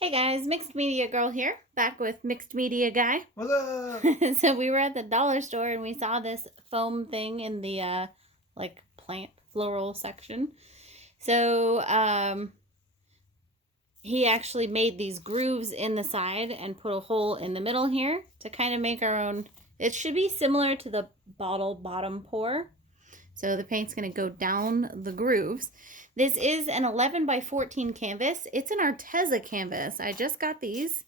Hey guys, Mixed Media Girl here, back with Mixed Media Guy. What's up? So we were at the dollar store and we saw this foam thing in the like plant floral section. So he actually made these grooves in the side and put a hole in the middle here to kind of make our own. It should be similar to the bottle bottom pour. So the paint's going to go down the grooves. This is an 11 by 14 canvas. It's an Arteza canvas. I just got these.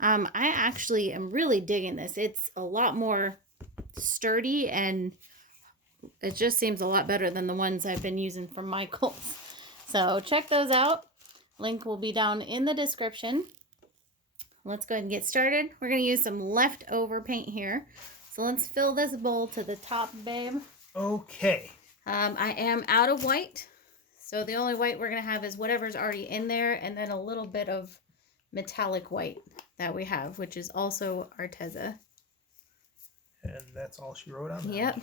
I actually am really digging this. It's a lot more sturdy and it just seems a lot better than the ones I've been using from Michael's. So check those out. Link will be down in the description. Let's go ahead and get started. We're going to use some leftover paint here. So let's fill this bowl to the top, babe. Okay. I am out of white. So the only white we're going to have is whatever's already in there and then a little bit of metallic white that we have, which is also Arteza. And that's all she wrote on that. Yep.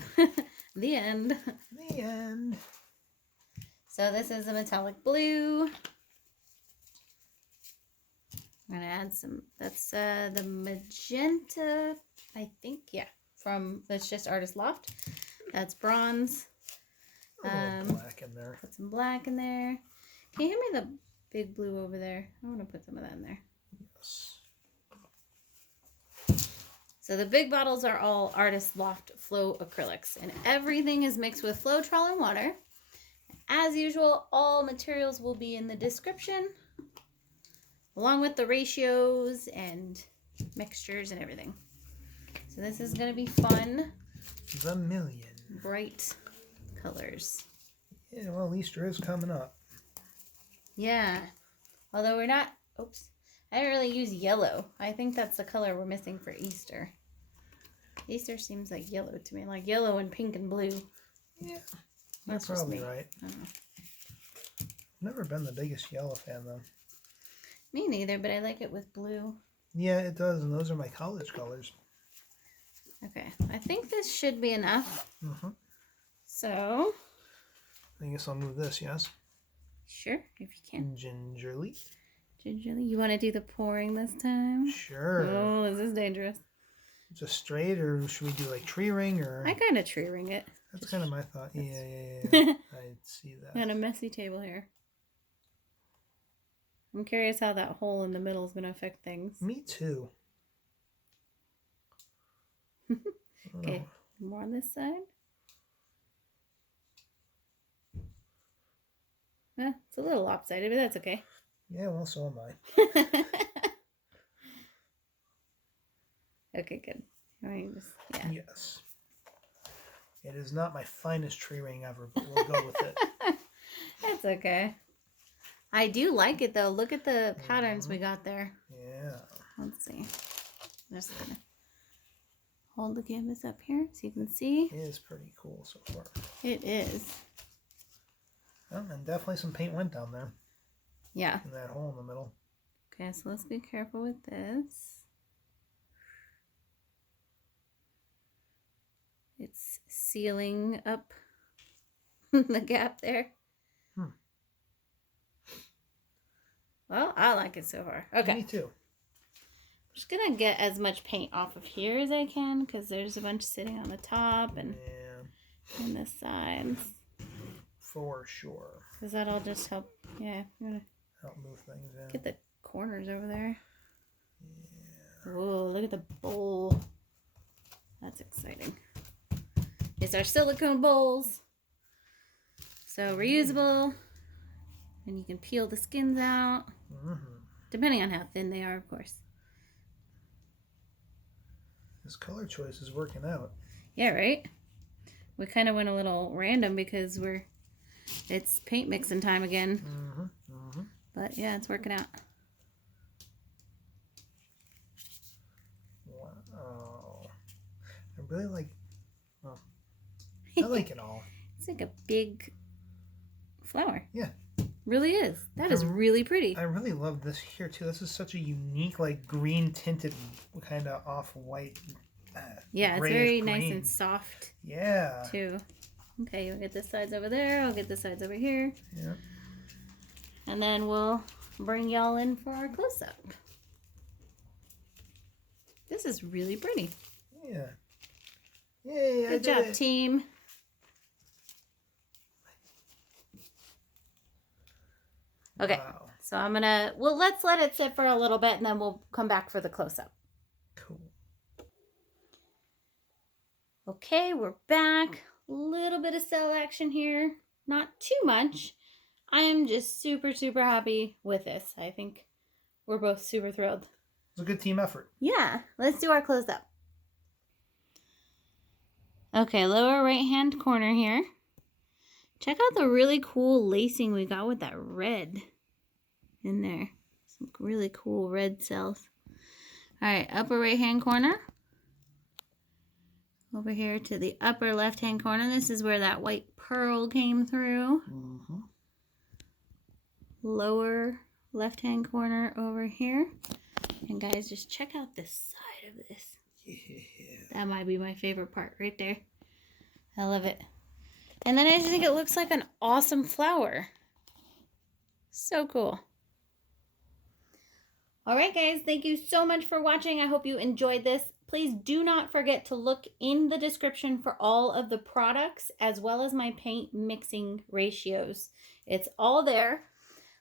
The end. The end. So this is a metallic blue. I'm going to add some, that's the magenta, I think, yeah, that's just Artist Loft. That's bronze. A little black in there. Put some black in there. Can you hand me the big blue over there? I want to put some of that in there. Yes. So the big bottles are all Artist Loft Flow acrylics, and everything is mixed with floetrol and water. As usual, all materials will be in the description, along with the ratios and mixtures and everything. So this is going to be fun. The million. Bright colors. Yeah, well, Easter is coming up. Yeah. Although we're not... Oops. I didn't really use yellow. I think that's the color we're missing for Easter. Easter seems like yellow to me. Like yellow and pink and blue. Yeah. That's You're probably just me. right. I don't know. Never been the biggest yellow fan, though. Me neither, but I like it with blue. Yeah, it does, and those are my college colors. Okay. I think this should be enough. Mm-hmm. So... I guess I'll move this, yes? Sure, if you can. Gingerly. Gingerly. You want to do the pouring this time? Sure. Oh, this is dangerous. Just straight, or should we do like tree ring, or? I kind of tree ring it. That's kind of my thought. Yeah. I see that. And a messy table here. I'm curious how that hole in the middle is going to affect things. Me too. Okay, more on this side. It's a little lopsided, but that's okay. Yeah, well, so am I. Okay, good. Yeah. Yes. It is not my finest tree ring ever, but we'll go with it. That's okay. I do like it, though. Look at the patterns we got there. Yeah. Let's see. I'm just going to hold the canvas up here so you can see. It is pretty cool so far. It is. Oh, and definitely some paint went down there. Yeah. In that hole in the middle. Okay, so let's be careful with this. It's sealing up the gap there. Well, I like it so far. Okay. Me too. I'm just going to get as much paint off of here as I can because there's a bunch sitting on the top and in the sides. For sure. Because that'll just help, yeah. I'm going to help move things in. Get the corners over there. Yeah. Whoa, look at the bowl. That's exciting. It's our silicone bowls. So reusable. And you can peel the skins out. Depending on how thin they are, of course. This color choice is working out. Yeah, right? We kind of went a little random because it's paint mixing time again. But yeah, it's working out. Wow. I really like, well, I like it all. It's like a big flower. Yeah. Really is. That is really pretty. I really love this here too. This is such a unique, like green tinted, kind of off-white. Yeah, it's very nice and soft. Yeah. Too. Okay, you'll get the sides over there. I'll get the sides over here. Yeah. And then we'll bring y'all in for our close-up. This is really pretty. Yeah. Yay, Good job, team. Okay, wow. so I'm gonna, well, let's let it sit for a little bit and then we'll come back for the close-up. Cool. Okay, we're back. A little bit of cell action here. Not too much. I am just super, super happy with this. I think we're both super thrilled. It's a good team effort. Yeah, let's do our close-up. Okay, lower right-hand corner here. Check out the really cool lacing we got with that red in there. Some really cool red cells. All right, upper right-hand corner. Over here to the upper left-hand corner. This is where that white pearl came through. Mm-hmm. Lower left-hand corner over here. And guys, just check out the side of this. Yeah. That might be my favorite part right there. I love it. And then I just think it looks like an awesome flower. So cool. All right, guys, thank you so much for watching. I hope you enjoyed this. Please do not forget to look in the description for all of the products as well as my paint mixing ratios. It's all there.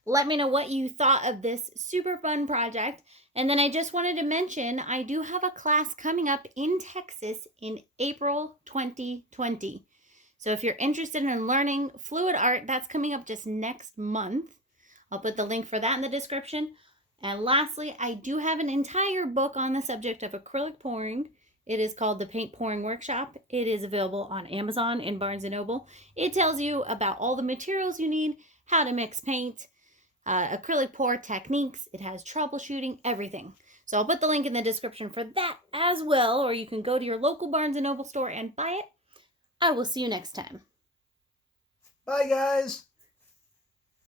Let me know what you thought of this super fun project. And then I just wanted to mention, I do have a class coming up in Texas in April 2020. So if you're interested in learning fluid art, that's coming up just next month. I'll put the link for that in the description. And lastly, I do have an entire book on the subject of acrylic pouring. It is called The Paint Pouring Workshop. It is available on Amazon and Barnes & Noble. It tells you about all the materials you need, how to mix paint, acrylic pour techniques. It has troubleshooting, everything. So I'll put the link in the description for that as well, or you can go to your local Barnes & Noble store and buy it. I will see you next time. Bye, guys.